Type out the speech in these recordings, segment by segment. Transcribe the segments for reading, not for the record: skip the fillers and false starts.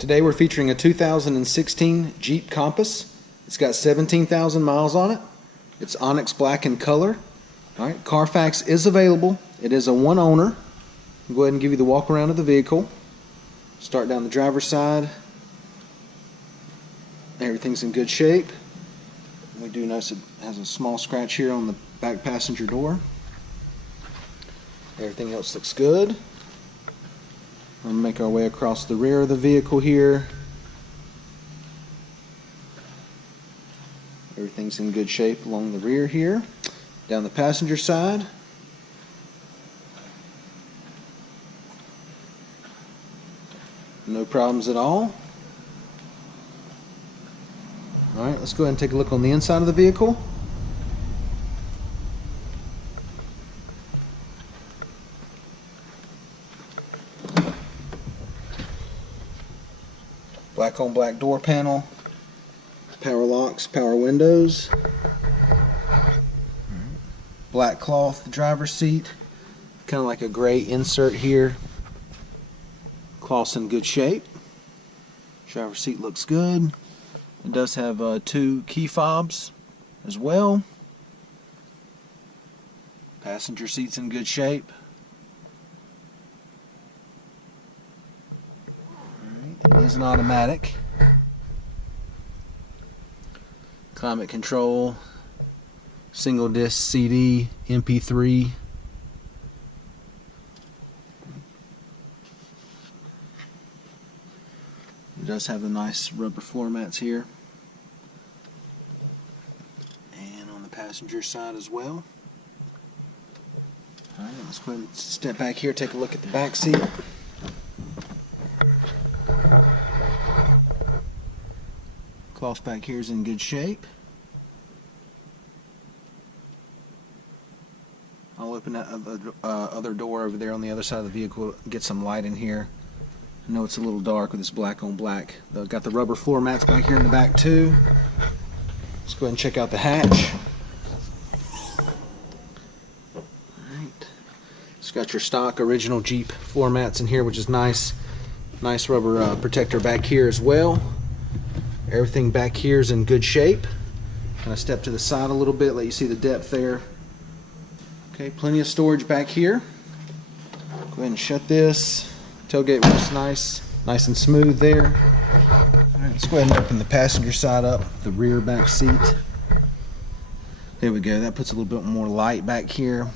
Today we're featuring a 2016 Jeep Compass. It's got 17,000 miles on it. It's onyx black in color. Alright, Carfax is available. It is a one owner. I'll go ahead and give you the walk around of the vehicle. Start down the driver's side. Everything's in good shape. We do notice it has a small scratch here on the back passenger door. Everything else looks good. We'll make our way across the rear of the vehicle here. Everything's in good shape along the rear here. Down the passenger side. No problems at all. Alright, let's go ahead and take a look on the inside of the vehicle. Black on black door panel, power locks, power windows, black cloth driver's seat, kind of like a gray insert here. Cloth's in good shape. Driver's seat looks good. It does have 2 key fobs as well. Passenger seat's in good shape. It is an automatic. Climate control, single disc CD, MP3. It does have the nice rubber floor mats here. And on the passenger side as well. Alright, let's go ahead and step back here, take a look at the back seat. Cloth back here is in good shape. I'll open that other door over there on the other side of the vehicle, get some light in here. I know it's a little dark with this black on black. They've got the rubber floor mats back here in the back too. Let's go ahead and check out the hatch. Alright. It's got your stock original Jeep floor mats in here, which is nice. Nice rubber protector back here as well. Everything back here is in good shape. Kind of step to the side a little bit, let you see the depth there. Okay, plenty of storage back here. Go ahead and shut this. Tailgate works nice and smooth there. All right, let's go ahead and open the passenger side up, the rear back seat. There we go, that puts a little bit more light back here.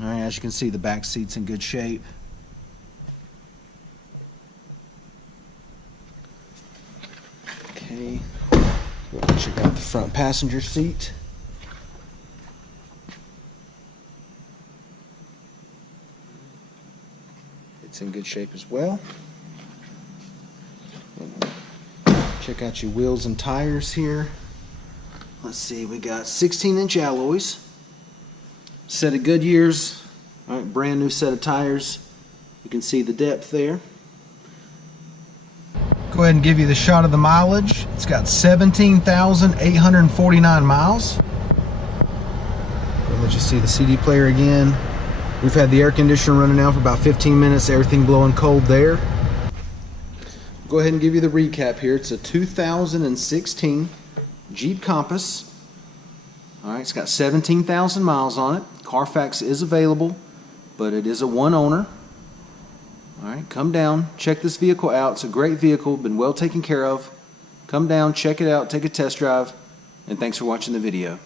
All right, as you can see, the back seat's in good shape. Okay, we'll check out the front passenger seat. It's in good shape as well. Check out your wheels and tires here. Let's see, we got 16-inch alloys, set of Goodyears, all right, brand new set of tires. You can see the depth there. Go ahead and give you the shot of the mileage. It's got 17,849 miles. We'll let you see the CD player again. We've had the air conditioner running now for about 15 minutes, everything blowing cold there. Go ahead and give you the recap here. It's a 2016 Jeep Compass. Alright, it's got 17,000 miles on it. Carfax is available, but it is a one owner. Alright, come down, check this vehicle out. It's a great vehicle, been well taken care of. Come down, check it out, take a test drive, and thanks for watching the video.